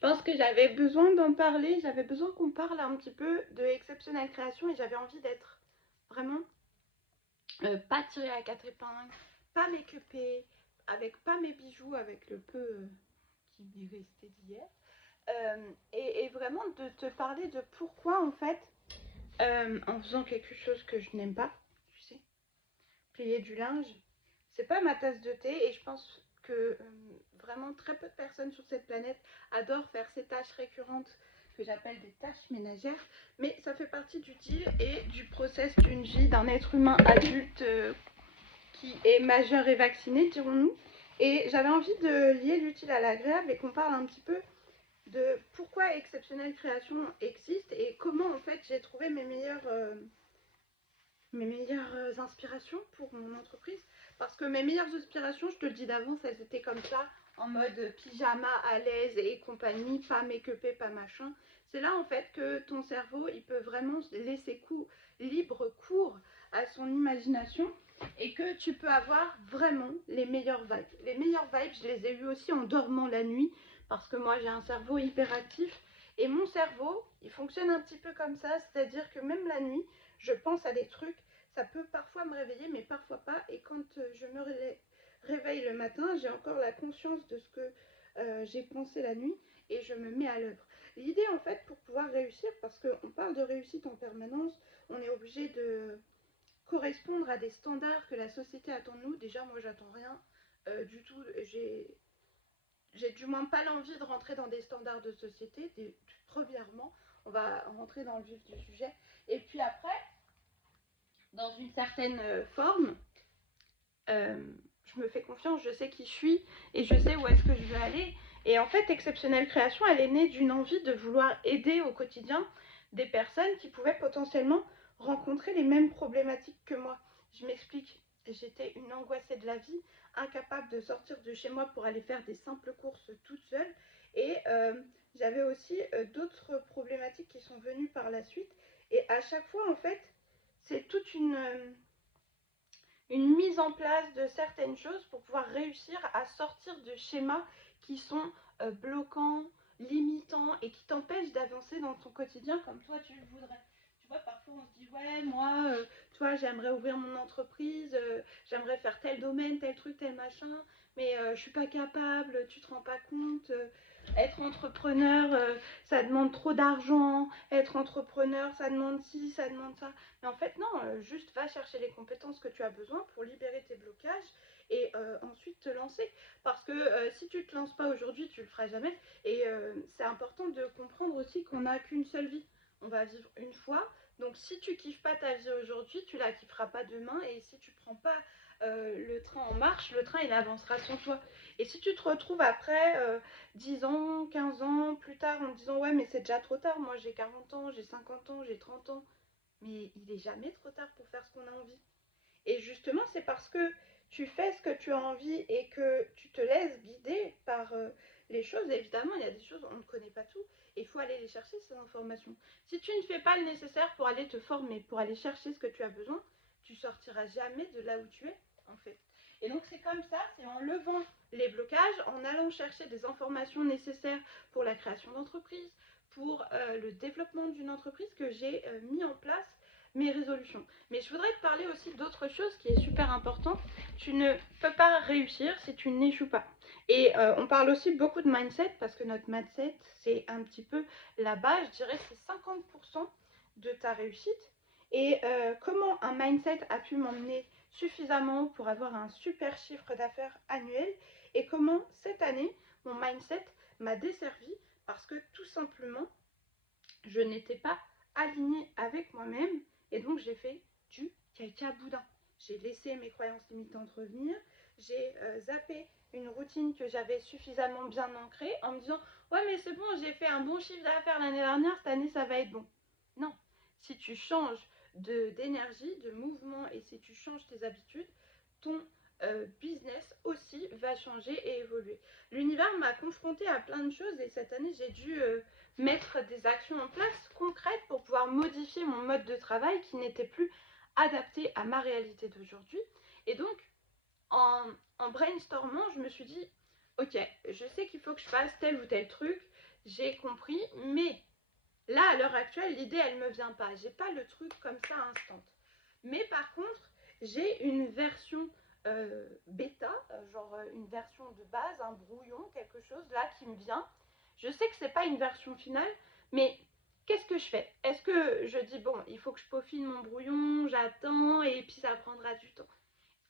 Je pense que j'avais besoin d'en parler, j'avais besoin qu'on parle un petit peu de Exceptionnelle Création et j'avais envie d'être vraiment pas tirée à quatre épingles, pas make-upée, avec pas mes bijoux, avec le peu qui m'est resté d'hier. Et vraiment de te parler de pourquoi en fait, en faisant quelque chose que je n'aime pas, tu sais, plier du linge, c'est pas ma tasse de thé et je pense que vraiment très peu de personnes sur cette planète adorent faire ces tâches récurrentes que j'appelle des tâches ménagères, mais ça fait partie du deal et du process d'une vie d'un être humain adulte qui est majeur et vacciné, dirons-nous. Et j'avais envie de lier l'utile à l'agréable et qu'on parle un petit peu de pourquoi Exceptionnelle Création existe et comment en fait j'ai trouvé mes meilleures inspirations pour mon entreprise. Parce que mes meilleures inspirations, je te le dis d'avance, elles étaient comme ça, en mode pyjama à l'aise et compagnie, pas make-upé, pas machin. C'est là en fait que ton cerveau, il peut vraiment laisser libre cours à son imagination et que tu peux avoir vraiment les meilleures vibes. Les meilleures vibes, je les ai eues aussi en dormant la nuit parce que moi j'ai un cerveau hyperactif et mon cerveau, il fonctionne un petit peu comme ça, c'est-à-dire que même la nuit, je pense à des trucs, ça peut parfois me réveiller, mais parfois pas. Et quand je me réveille le matin, j'ai encore la conscience de ce que j'ai pensé la nuit et je me mets à l'œuvre. L'idée, en fait, pour pouvoir réussir, parce qu'on parle de réussite en permanence, on est obligé de correspondre à des standards que la société attend de nous. Déjà, moi, j'attends rien du tout. J'ai du moins pas l'envie de rentrer dans des standards de société. Premièrement, on va rentrer dans le vif du sujet. Et puis après, dans une certaine forme, je me fais confiance, je sais qui je suis et je sais où est-ce que je veux aller. Et en fait, Exceptionnelle Création, elle est née d'une envie de vouloir aider au quotidien des personnes qui pouvaient potentiellement rencontrer les mêmes problématiques que moi. Je m'explique, j'étais une angoissée de la vie, incapable de sortir de chez moi pour aller faire des simples courses toute seule. Et j'avais aussi d'autres problématiques qui sont venues par la suite. Et à chaque fois, en fait, c'est toute une mise en place de certaines choses pour pouvoir réussir à sortir de schémas qui sont bloquants, limitants et qui t'empêchent d'avancer dans ton quotidien comme toi tu le voudrais. Tu vois, parfois on se dit ouais, moi, toi, j'aimerais ouvrir mon entreprise, j'aimerais faire tel domaine, tel truc, tel machin, mais je suis pas capable, tu te rends pas compte. Être entrepreneur, ça demande trop d'argent. Être entrepreneur, ça demande ci, ça demande ça. Mais en fait, non, juste va chercher les compétences que tu as besoin pour libérer tes blocages et ensuite te lancer. Parce que si tu ne te lances pas aujourd'hui, tu ne le feras jamais. Et c'est important de comprendre aussi qu'on n'a qu'une seule vie. On va vivre une fois. Donc si tu kiffes pas ta vie aujourd'hui, tu la kifferas pas demain. Et si tu prends pas le train en marche, le train il avancera sans toi. Et si tu te retrouves après 10 ans, 15 ans plus tard en te disant ouais mais c'est déjà trop tard, moi j'ai 40 ans, j'ai 50 ans, j'ai 30 ans, mais il n'est jamais trop tard pour faire ce qu'on a envie. Et justement, c'est parce que tu fais ce que tu as envie et que tu te laisses guider par les choses. Évidemment, il y a des choses, on ne connaît pas tout. Et il faut aller les chercher, ces informations. Si tu ne fais pas le nécessaire pour aller te former, pour aller chercher ce que tu as besoin, tu sortiras jamais de là où tu es, en fait. Et donc c'est comme ça, c'est en levant les blocages, en allant chercher des informations nécessaires pour la création d'entreprise, pour le développement d'une entreprise que j'ai mis en place mes résolutions. Mais je voudrais te parler aussi d'autre chose qui est super important. Tu ne peux pas réussir si tu n'échoues pas. Et on parle aussi beaucoup de mindset parce que notre mindset, c'est un petit peu la base, je dirais, c'est 50% de ta réussite. Et comment un mindset a pu m'emmener suffisamment pour avoir un super chiffre d'affaires annuel et comment cette année, mon mindset m'a desservi parce que tout simplement, je n'étais pas alignée avec moi-même et donc j'ai fait du caca boudin. J'ai laissé mes croyances limitantes revenir, j'ai zappé une routine que j'avais suffisamment bien ancrée en me disant ouais mais c'est bon, j'ai fait un bon chiffre d'affaires l'année dernière, cette année ça va être bon. Non, si tu changes d'énergie, de mouvement et si tu changes tes habitudes, ton business aussi va changer et évoluer. L'univers m'a confrontée à plein de choses et cette année j'ai dû mettre des actions en place concrètes pour pouvoir modifier mon mode de travail qui n'était plus adapté à ma réalité d'aujourd'hui. Et donc, en brainstormant, je me suis dit, ok, je sais qu'il faut que je fasse tel ou tel truc, j'ai compris, mais là, à l'heure actuelle, l'idée, elle me vient pas. J'ai pas le truc comme ça instant. Mais par contre, j'ai une version bêta, genre une version de base, un brouillon, quelque chose là qui me vient. Je sais que c'est pas une version finale, mais qu'est-ce que je fais? Est-ce que je dis bon, il faut que je peaufine mon brouillon, j'attends et puis ça prendra du temps?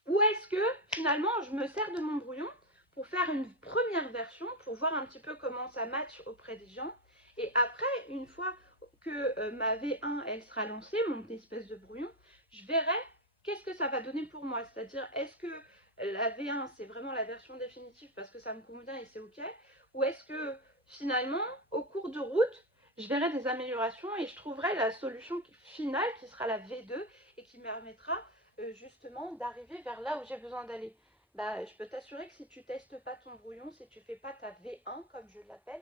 Ou est-ce que finalement je me sers de mon brouillon pour faire une première version, pour voir un petit peu comment ça match auprès des gens. Et après, une fois que ma V1 elle sera lancée, mon espèce de brouillon, je verrai qu'est-ce que ça va donner pour moi. C'est-à-dire, est-ce que la V1 c'est vraiment la version définitive parce que ça me convient et c'est ok, ou est-ce que finalement, au cours de route, je verrai des améliorations et je trouverai la solution finale qui sera la V2 et qui me permettra justement d'arriver vers là où j'ai besoin d'aller. Bah, je peux t'assurer que si tu testes pas ton brouillon, si tu fais pas ta V1 comme je l'appelle,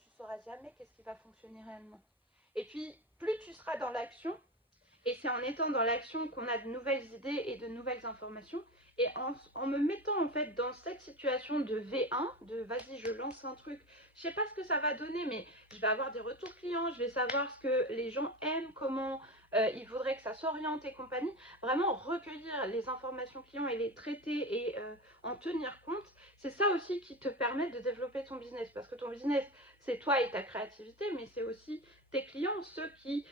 tu sauras jamais qu'est-ce qui va fonctionner réellement. Et puis, plus tu seras dans l'action, et c'est en étant dans l'action qu'on a de nouvelles idées et de nouvelles informations. Et en me mettant en fait dans cette situation de V1, de vas-y je lance un truc, je sais pas ce que ça va donner, mais je vais avoir des retours clients, je vais savoir ce que les gens aiment, comment ils voudraient que ça s'oriente et compagnie. Vraiment recueillir les informations clients et les traiter et en tenir compte, c'est ça aussi qui te permet de développer ton business. Parce que ton business, c'est toi et ta créativité, mais c'est aussi tes clients, ceux qui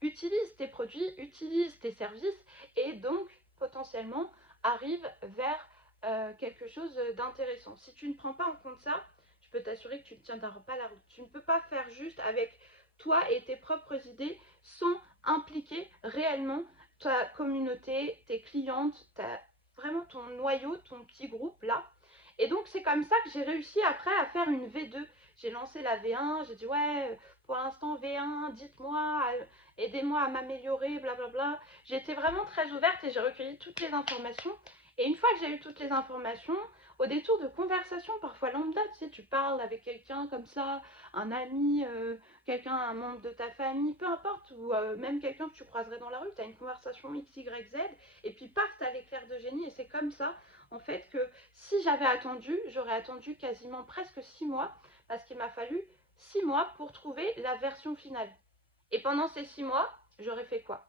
utilise tes produits, utilise tes services et donc potentiellement arrive vers quelque chose d'intéressant. Si tu ne prends pas en compte ça, je peux t'assurer que tu ne tiendras pas la route. Tu ne peux pas faire juste avec toi et tes propres idées sans impliquer réellement ta communauté, tes clientes, vraiment ton noyau, ton petit groupe là. Et donc c'est comme ça que j'ai réussi après à faire une V2. J'ai lancé la V1, j'ai dit ouais, pour l'instant V1, dites-moi, aidez-moi à m'améliorer, blablabla. J'étais vraiment très ouverte et j'ai recueilli toutes les informations. Et une fois que j'ai eu toutes les informations, au détour de conversations, parfois lambda, tu sais, tu parles avec quelqu'un comme ça, un ami, quelqu'un, un membre de ta famille, peu importe, ou même quelqu'un que tu croiserais dans la rue, tu as une conversation X, Y, Z, et puis paf, tu as l'éclair de génie, et c'est comme ça, en fait, que si j'avais attendu, j'aurais attendu quasiment presque 6 mois, parce qu'il m'a fallu 6 mois pour trouver la version finale. Et pendant ces 6 mois, j'aurais fait quoi?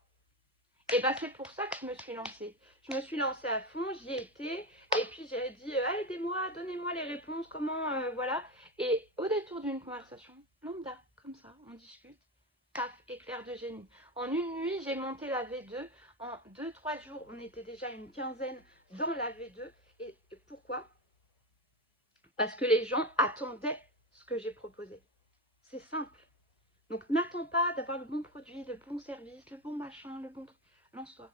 Et bah c'est pour ça que je me suis lancée. Je me suis lancée à fond, j'y ai été, et puis j'ai dit aidez-moi, donnez-moi les réponses, comment, voilà. Et au détour d'une conversation, lambda, comme ça, on discute, paf, éclair de génie. En une nuit, j'ai monté la V2. En 2-3 jours, on était déjà une quinzaine dans la V2. Et pourquoi? Parce que les gens attendaient ce que j'ai proposé. C'est simple. Donc n'attends pas d'avoir le bon produit, le bon service, le bon machin, le bon truc. Lance-toi.